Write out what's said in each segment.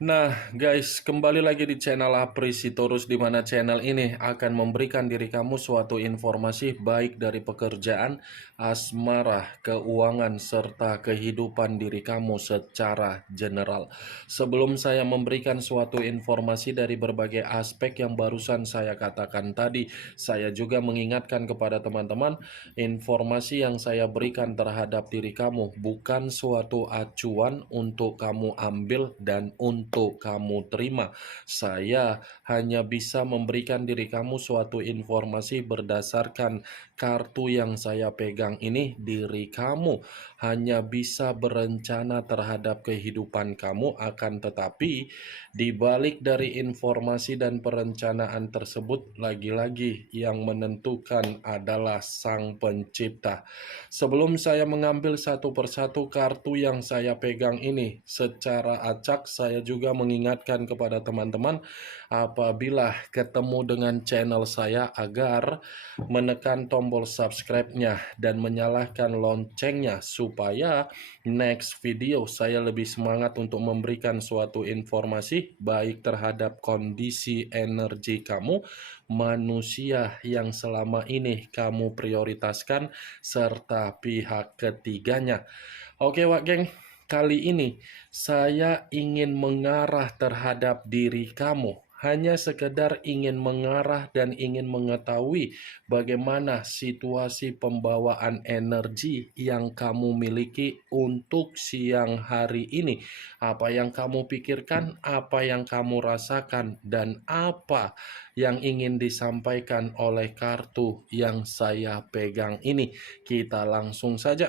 Nah guys, kembali lagi di channel Aprisitorus, di mana channel ini akan memberikan diri kamu suatu informasi baik dari pekerjaan, asmara, keuangan, serta kehidupan diri kamu secara general. Sebelum saya memberikan suatu informasi dari berbagai aspek yang barusan saya katakan tadi, saya juga mengingatkan kepada teman-teman, informasi yang saya berikan terhadap diri kamu bukan suatu acuan untuk kamu ambil dan untuk kamu terima. Saya hanya bisa memberikan diri kamu suatu informasi berdasarkan kartu yang saya pegang ini. Diri kamu hanya bisa berencana terhadap kehidupan kamu, akan tetapi di balik dari informasi dan perencanaan tersebut, lagi-lagi yang menentukan adalah Sang Pencipta. Sebelum saya mengambil satu persatu kartu yang saya pegang ini secara acak, saya juga mengingatkan kepada teman-teman, apabila ketemu dengan channel saya, agar menekan tombol subscribe-nya dan menyalakan loncengnya, supaya next video saya lebih semangat untuk memberikan suatu informasi baik terhadap kondisi energi kamu, manusia yang selama ini kamu prioritaskan, serta pihak ketiganya. Oke Wak Geng, kali ini saya ingin mengarah terhadap diri kamu. Hanya sekedar ingin mengarah dan ingin mengetahui bagaimana situasi pembawaan energi yang kamu miliki untuk siang hari ini. Apa yang kamu pikirkan, apa yang kamu rasakan, dan apa yang ingin disampaikan oleh kartu yang saya pegang ini. Kita langsung saja.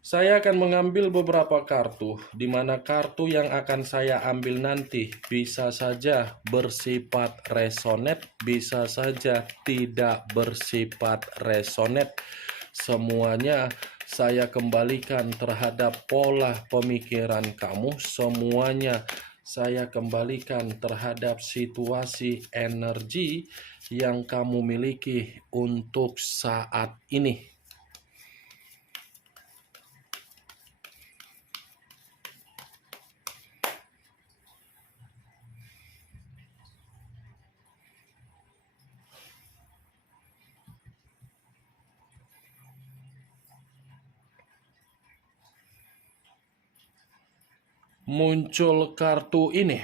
Saya akan mengambil beberapa kartu, di mana kartu yang akan saya ambil nanti bisa saja bersifat resonate, bisa saja tidak bersifat resonate. Semuanya saya kembalikan terhadap pola pemikiran kamu, semuanya saya kembalikan terhadap situasi energi yang kamu miliki untuk saat ini. Muncul kartu ini.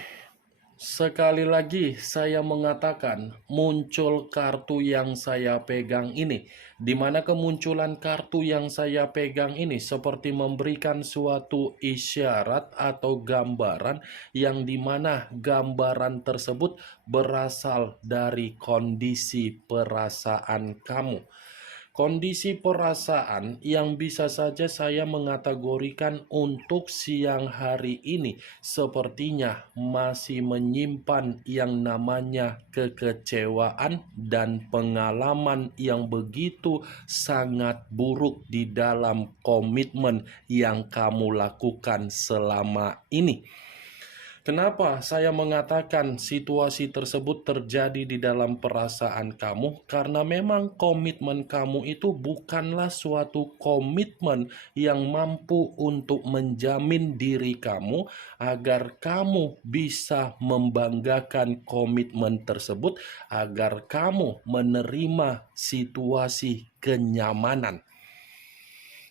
Sekali lagi saya mengatakan, muncul kartu yang saya pegang ini. Di mana kemunculan kartu yang saya pegang ini seperti memberikan suatu isyarat atau gambaran, yang dimana gambaran tersebut berasal dari kondisi perasaan kamu. Kondisi perasaan yang bisa saja saya mengategorikan untuk siang hari ini sepertinya masih menyimpan yang namanya kekecewaan dan pengalaman yang begitu sangat buruk di dalam komitmen yang kamu lakukan selama ini. Kenapa saya mengatakan situasi tersebut terjadi di dalam perasaan kamu? Karena memang komitmen kamu itu bukanlah suatu komitmen yang mampu untuk menjamin diri kamu agar kamu bisa membanggakan komitmen tersebut, agar kamu menerima situasi kenyamanan.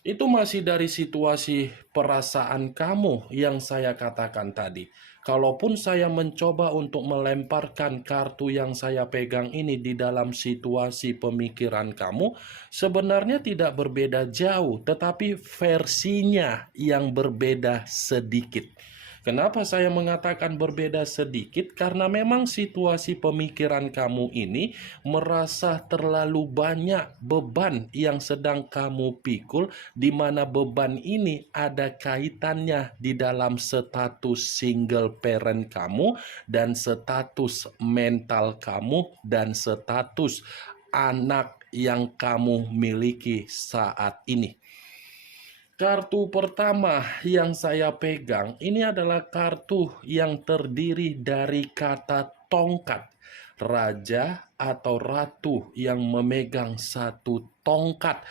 Itu masih dari situasi perasaan kamu yang saya katakan tadi. Kalaupun saya mencoba untuk melemparkan kartu yang saya pegang ini di dalam situasi pemikiran kamu, sebenarnya tidak berbeda jauh, tetapi versinya yang berbeda sedikit. Kenapa saya mengatakan berbeda sedikit? Karena memang situasi pemikiran kamu ini merasa terlalu banyak beban yang sedang kamu pikul, di mana beban ini ada kaitannya di dalam status single parent kamu, dan status mental kamu, dan status anak yang kamu miliki saat ini. Kartu pertama yang saya pegang ini adalah kartu yang terdiri dari kata tongkat. raja atau ratu yang memegang satu tongkat.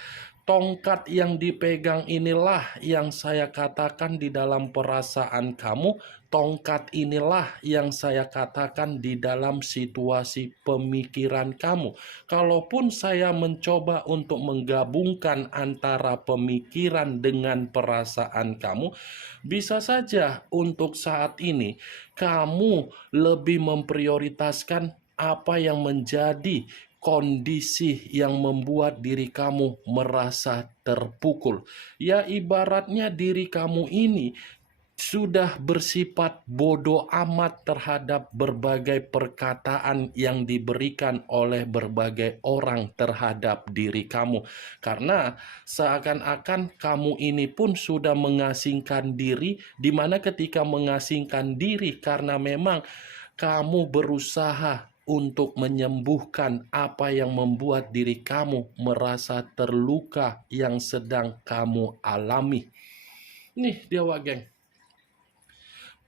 Tongkat yang dipegang inilah yang saya katakan di dalam perasaan kamu. Tongkat inilah yang saya katakan di dalam situasi pemikiran kamu. Kalaupun saya mencoba untuk menggabungkan antara pemikiran dengan perasaan kamu, bisa saja untuk saat ini kamu lebih memprioritaskan apa yang menjadi kondisi yang membuat diri kamu merasa terpukul. Ya, ibaratnya diri kamu ini sudah bersifat bodoh amat terhadap berbagai perkataan yang diberikan oleh berbagai orang terhadap diri kamu. Karena seakan-akan kamu ini pun sudah mengasingkan diri, di mana ketika mengasingkan diri karena memang kamu berusaha untuk menyembuhkan apa yang membuat diri kamu merasa terluka yang sedang kamu alami. Nih dia, Wak Geng.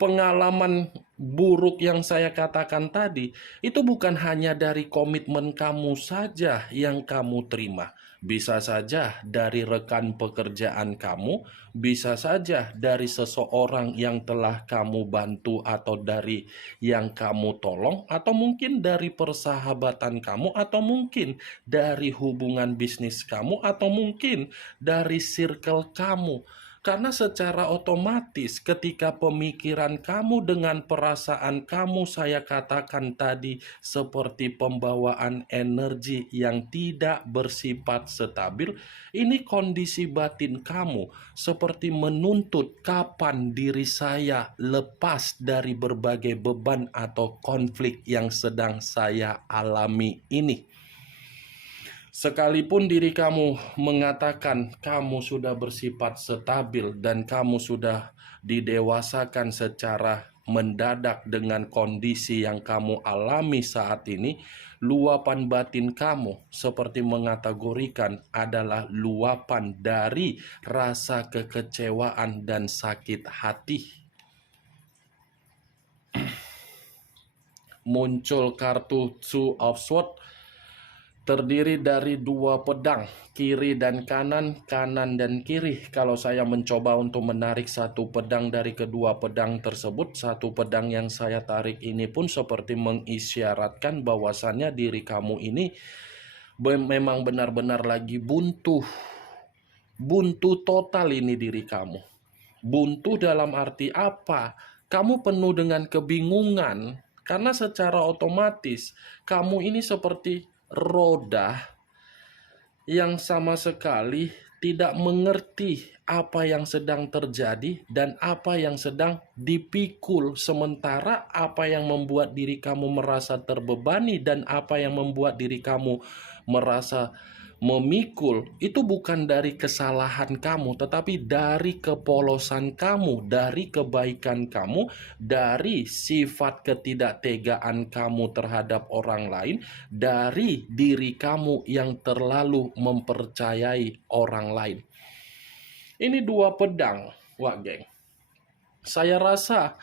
Pengalaman buruk yang saya katakan tadi, itu bukan hanya dari komitmen kamu saja yang kamu terima. Bisa saja dari rekan pekerjaan kamu, bisa saja dari seseorang yang telah kamu bantu atau dari yang kamu tolong, atau mungkin dari persahabatan kamu, atau mungkin dari hubungan bisnis kamu, atau mungkin dari circle kamu. Karena secara otomatis ketika pemikiran kamu dengan perasaan kamu, saya katakan tadi, seperti pembawaan energi yang tidak bersifat stabil, ini kondisi batin kamu seperti menuntut kapan diri saya lepas dari berbagai beban atau konflik yang sedang saya alami ini. Sekalipun diri kamu mengatakan kamu sudah bersifat stabil dan kamu sudah didewasakan secara mendadak dengan kondisi yang kamu alami saat ini, luapan batin kamu seperti mengategorikan adalah luapan dari rasa kekecewaan dan sakit hati. Muncul kartu Two of Swords, terdiri dari dua pedang, kiri dan kanan, kanan dan kiri. Kalau saya mencoba untuk menarik satu pedang dari kedua pedang tersebut, satu pedang yang saya tarik ini pun seperti mengisyaratkan bahwasannya diri kamu ini memang benar-benar lagi buntu. Buntu total ini diri kamu. Buntu dalam arti apa? Kamu penuh dengan kebingungan karena secara otomatis kamu ini seperti roda yang sama sekali tidak mengerti apa yang sedang terjadi dan apa yang sedang dipikul, sementara apa yang membuat diri kamu merasa terbebani dan apa yang membuat diri kamu merasa memikul itu bukan dari kesalahan kamu, tetapi dari kepolosan kamu, dari kebaikan kamu, dari sifat ketidaktegaan kamu terhadap orang lain, dari diri kamu yang terlalu mempercayai orang lain. Ini dua pedang, Wak Geng. Saya rasa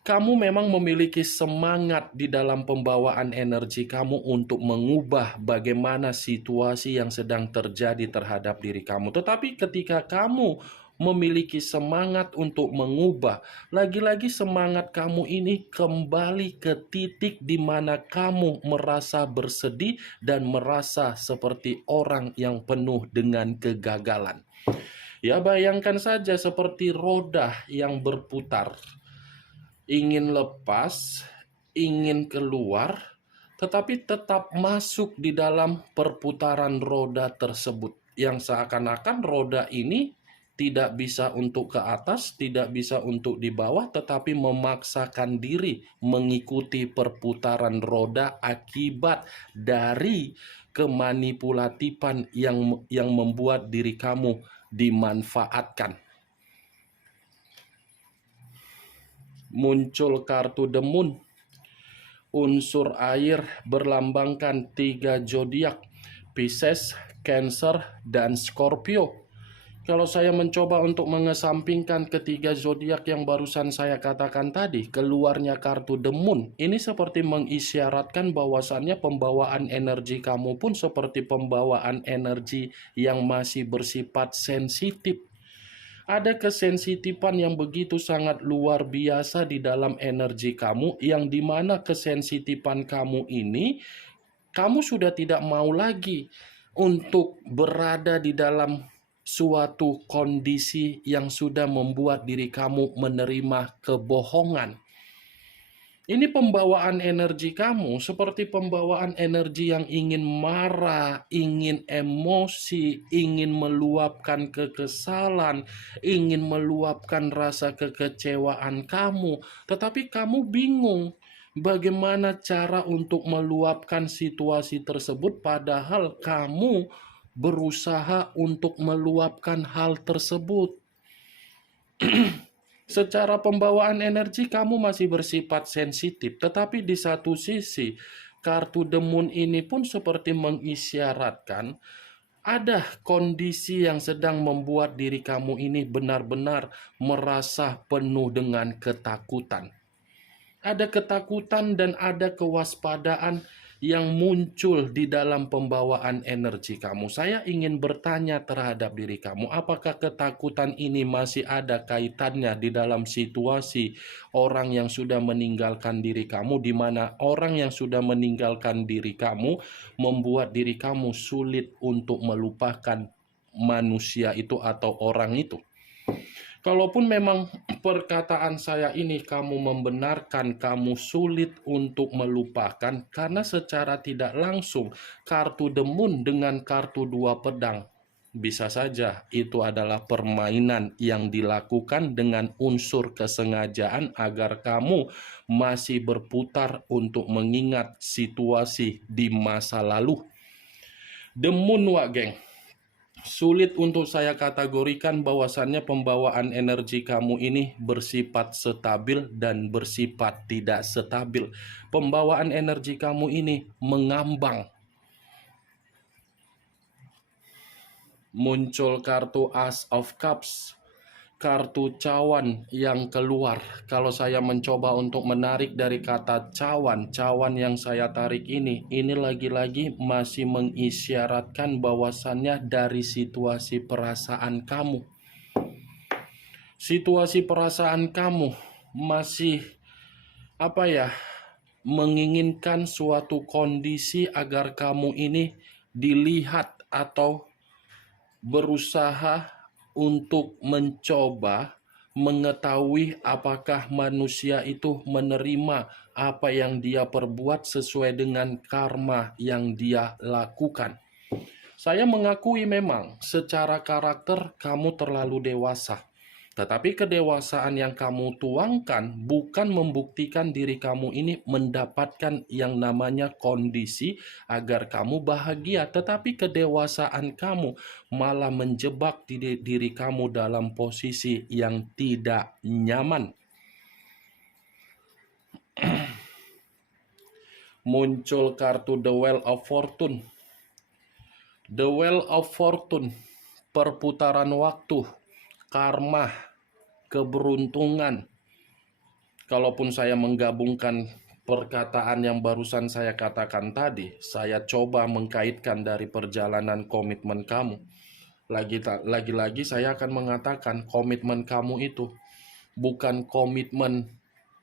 kamu memang memiliki semangat di dalam pembawaan energi kamu untuk mengubah bagaimana situasi yang sedang terjadi terhadap diri kamu. Tetapi ketika kamu memiliki semangat untuk mengubah, lagi-lagi semangat kamu ini kembali ke titik di mana kamu merasa bersedih dan merasa seperti orang yang penuh dengan kegagalan. Ya, bayangkan saja seperti roda yang berputar, ingin lepas, ingin keluar, tetapi tetap masuk di dalam perputaran roda tersebut, yang seakan-akan roda ini tidak bisa untuk ke atas, tidak bisa untuk di bawah, tetapi memaksakan diri mengikuti perputaran roda akibat dari kemanipulatifan yang membuat diri kamu dimanfaatkan. Muncul kartu The Moon, unsur air berlambangkan 3 zodiak, Pisces, Cancer, dan Scorpio. Kalau saya mencoba untuk mengesampingkan ketiga zodiak yang barusan saya katakan tadi, keluarnya kartu The Moon, ini seperti mengisyaratkan bahwasannya pembawaan energi kamu pun seperti pembawaan energi yang masih bersifat sensitif. Ada kesensitifan yang begitu sangat luar biasa di dalam energi kamu, yang dimana kesensitifan kamu ini, kamu sudah tidak mau lagi untuk berada di dalam suatu kondisi yang sudah membuat diri kamu menerima kebohongan. Ini pembawaan energi kamu seperti pembawaan energi yang ingin marah, ingin emosi, ingin meluapkan kekesalan, ingin meluapkan rasa kekecewaan kamu. Tetapi kamu bingung bagaimana cara untuk meluapkan situasi tersebut, padahal kamu berusaha untuk meluapkan hal tersebut. Secara pembawaan energi kamu masih bersifat sensitif, tetapi di satu sisi kartu The Moon ini pun seperti mengisyaratkan ada kondisi yang sedang membuat diri kamu ini benar-benar merasa penuh dengan ketakutan. Ada ketakutan dan ada kewaspadaan yang muncul di dalam pembawaan energi kamu. Saya ingin bertanya terhadap diri kamu, apakah ketakutan ini masih ada kaitannya di dalam situasi orang yang sudah meninggalkan diri kamu, di mana orang yang sudah meninggalkan diri kamu membuat diri kamu sulit untuk melupakan manusia itu atau orang itu. Kalaupun memang perkataan saya ini kamu membenarkan, kamu sulit untuk melupakan, karena secara tidak langsung kartu The Moon dengan kartu dua pedang, bisa saja itu adalah permainan yang dilakukan dengan unsur kesengajaan agar kamu masih berputar untuk mengingat situasi di masa lalu. The Moon, Wak Geng. Sulit untuk saya kategorikan bahwasannya pembawaan energi kamu ini bersifat stabil dan bersifat tidak stabil. Pembawaan energi kamu ini mengambang. Muncul kartu Ace of Cups, kartu cawan yang keluar. Kalau saya mencoba untuk menarik dari kata cawan yang saya tarik ini lagi-lagi masih mengisyaratkan bahwasannya dari situasi perasaan kamu. Situasi perasaan kamu masih menginginkan suatu kondisi agar kamu ini dilihat atau berusaha untuk mencoba mengetahui apakah manusia itu menerima apa yang dia perbuat sesuai dengan karma yang dia lakukan. Saya mengakui memang secara karakter kamu terlalu dewasa. Tetapi kedewasaan yang kamu tuangkan bukan membuktikan diri kamu ini mendapatkan yang namanya kondisi agar kamu bahagia. Tetapi kedewasaan kamu malah menjebak diri kamu dalam posisi yang tidak nyaman. Muncul kartu The Wheel of Fortune. The Wheel of Fortune, perputaran waktu, karma, keberuntungan. Kalaupun saya menggabungkan perkataan yang barusan saya katakan tadi, saya coba mengkaitkan dari perjalanan komitmen kamu. Lagi-lagi saya akan mengatakan komitmen kamu itu bukan komitmen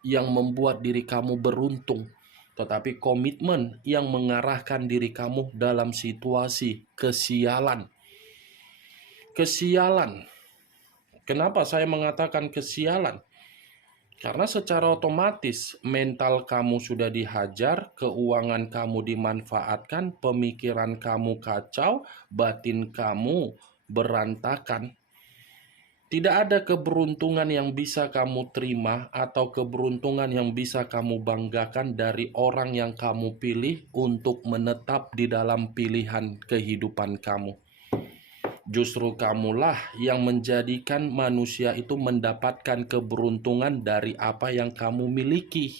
yang membuat diri kamu beruntung, tetapi komitmen yang mengarahkan diri kamu dalam situasi kesialan. Kesialan. Kenapa saya mengatakan kesialan? Karena secara otomatis mental kamu sudah dihajar, keuangan kamu dimanfaatkan, pemikiran kamu kacau, batin kamu berantakan. Tidak ada keberuntungan yang bisa kamu terima atau keberuntungan yang bisa kamu banggakan dari orang yang kamu pilih untuk menetap di dalam pilihan kehidupan kamu. Justru kamulah yang menjadikan manusia itu mendapatkan keberuntungan dari apa yang kamu miliki.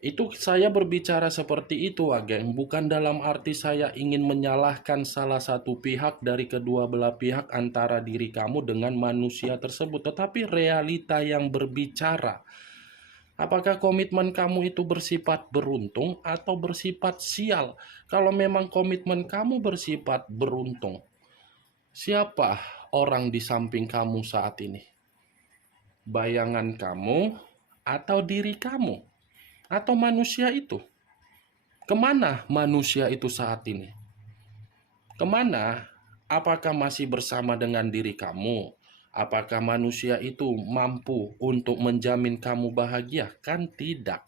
Itu saya berbicara seperti itu, geng. Bukan dalam arti saya ingin menyalahkan salah satu pihak dari kedua belah pihak antara diri kamu dengan manusia tersebut, tetapi realita yang berbicara. Apakah komitmen kamu itu bersifat beruntung atau bersifat sial? Kalau memang komitmen kamu bersifat beruntung, siapa orang di samping kamu saat ini? Bayangan kamu atau diri kamu? Atau manusia itu? Kemana manusia itu saat ini? Kemana? Apakah masih bersama dengan diri kamu? Apakah manusia itu mampu untuk menjamin kamu bahagia? Kan tidak.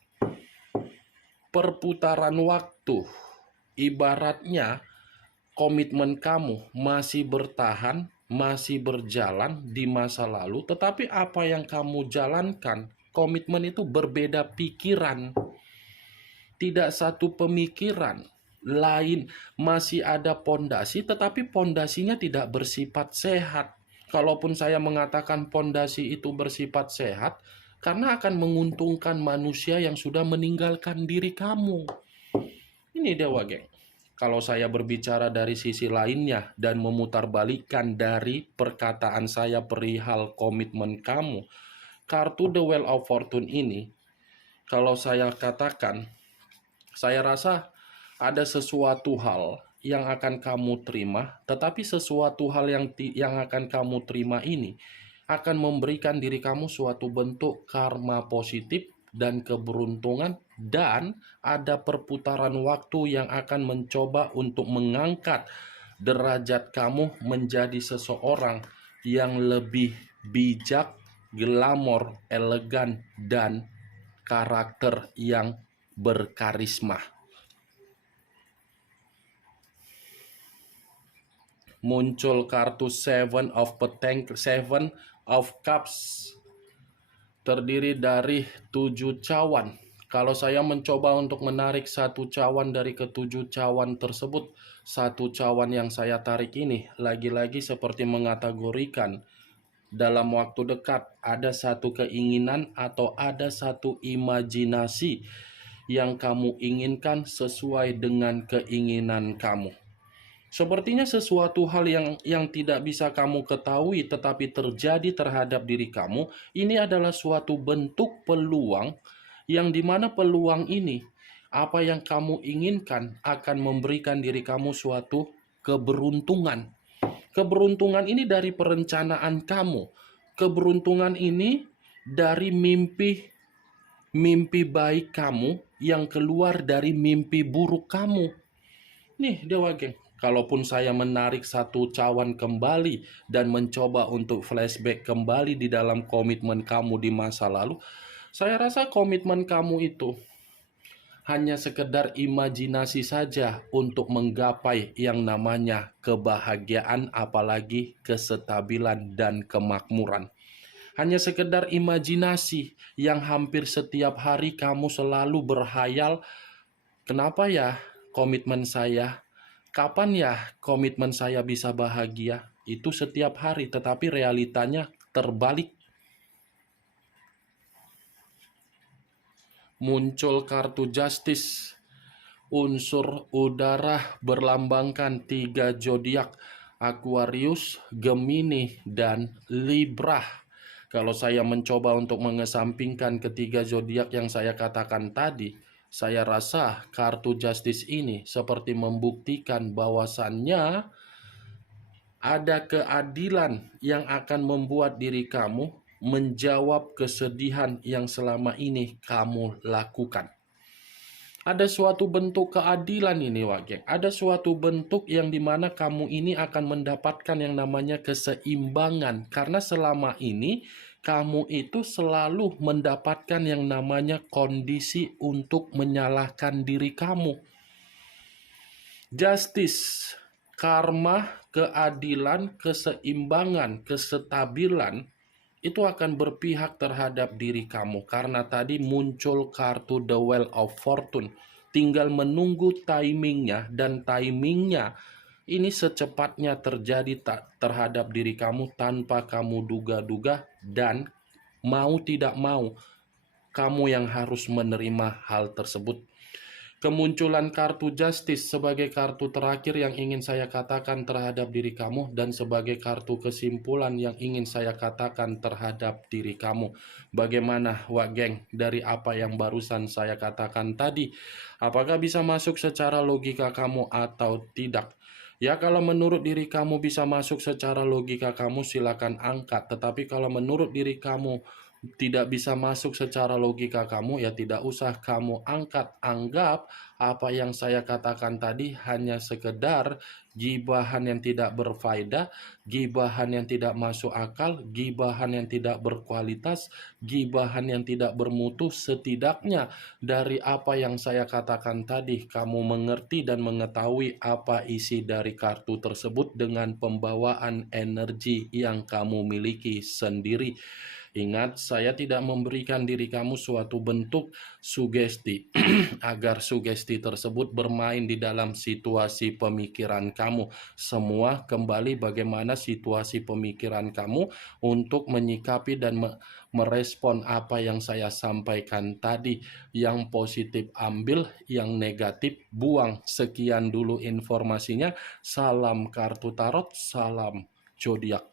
Perputaran waktu, ibaratnya komitmen kamu masih bertahan, masih berjalan di masa lalu, tetapi apa yang kamu jalankan, komitmen itu berbeda pikiran. Tidak satu pemikiran lain, masih ada pondasi, tetapi pondasinya tidak bersifat sehat. Kalaupun saya mengatakan pondasi itu bersifat sehat, karena akan menguntungkan manusia yang sudah meninggalkan diri kamu. Ini Dewa Geng. Kalau saya berbicara dari sisi lainnya dan memutarbalikkan dari perkataan saya perihal komitmen kamu, kartu The Wheel of Fortune ini, kalau saya katakan, saya rasa ada sesuatu hal yang akan kamu terima, tetapi sesuatu hal yang akan kamu terima ini akan memberikan diri kamu suatu bentuk karma positif dan keberuntungan, dan ada perputaran waktu yang akan mencoba untuk mengangkat derajat kamu menjadi seseorang yang lebih bijak, glamor, elegan, dan karakter yang berkarisma. Muncul kartu Seven of Cups, terdiri dari 7 cawan. Kalau saya mencoba untuk menarik satu cawan dari ketujuh cawan tersebut, satu cawan yang saya tarik ini lagi-lagi seperti mengategorikan dalam waktu dekat ada satu keinginan atau ada satu imajinasi yang kamu inginkan sesuai dengan keinginan kamu. Sepertinya sesuatu hal yang tidak bisa kamu ketahui tetapi terjadi terhadap diri kamu, ini adalah suatu bentuk peluang yang dimana peluang ini, apa yang kamu inginkan akan memberikan diri kamu suatu keberuntungan. Keberuntungan ini dari perencanaan kamu. Keberuntungan ini dari mimpi baik kamu yang keluar dari mimpi buruk kamu. Nih Dewa Geng, kalaupun saya menarik satu cawan kembali dan mencoba untuk flashback kembali di dalam komitmen kamu di masa lalu, saya rasa komitmen kamu itu hanya sekedar imajinasi saja untuk menggapai yang namanya kebahagiaan, apalagi kestabilan dan kemakmuran. Hanya sekedar imajinasi yang hampir setiap hari kamu selalu berhayal, kenapa ya komitmen saya? Kapan ya komitmen saya bisa bahagia? Itu setiap hari, tetapi realitanya terbalik. Muncul kartu Justice. Unsur udara berlambangkan 3 zodiak, Aquarius, Gemini, dan Libra. Kalau saya mencoba untuk mengesampingkan ketiga zodiak yang saya katakan tadi, saya rasa kartu Justice ini seperti membuktikan bahwasannya ada keadilan yang akan membuat diri kamu menjawab kesedihan yang selama ini kamu lakukan. Ada suatu bentuk keadilan ini, Wageng. Ada suatu bentuk yang dimana kamu ini akan mendapatkan yang namanya keseimbangan. Karena selama ini kamu itu selalu mendapatkan yang namanya kondisi untuk menyalahkan diri kamu. Justice, karma, keadilan, keseimbangan, kestabilan itu akan berpihak terhadap diri kamu. Karena tadi muncul kartu The Wheel of Fortune. Tinggal menunggu timingnya, dan timingnya ini secepatnya terjadi terhadap diri kamu tanpa kamu duga-duga, dan mau tidak mau kamu yang harus menerima hal tersebut. Kemunculan kartu Justice sebagai kartu terakhir yang ingin saya katakan terhadap diri kamu, dan sebagai kartu kesimpulan yang ingin saya katakan terhadap diri kamu. Bagaimana, Wak Geng, dari apa yang barusan saya katakan tadi? Apakah bisa masuk secara logika kamu atau tidak? Ya, kalau menurut diri kamu bisa masuk secara logika kamu, silakan angkat. Tetapi kalau menurut diri kamu tidak bisa masuk secara logika kamu, ya tidak usah kamu angkat. Anggap apa yang saya katakan tadi hanya sekedar gibahan yang tidak berfaedah, gibahan yang tidak masuk akal, gibahan yang tidak berkualitas, gibahan yang tidak bermutu. Setidaknya dari apa yang saya katakan tadi, kamu mengerti dan mengetahui apa isi dari kartu tersebut dengan pembawaan energi yang kamu miliki sendiri. Ingat, saya tidak memberikan diri kamu suatu bentuk sugesti agar sugesti tersebut bermain di dalam situasi pemikiran kamu. Semua kembali bagaimana situasi pemikiran kamu untuk menyikapi dan merespon apa yang saya sampaikan tadi. Yang positif ambil, yang negatif buang. Sekian dulu informasinya. Salam kartu tarot, salam zodiak.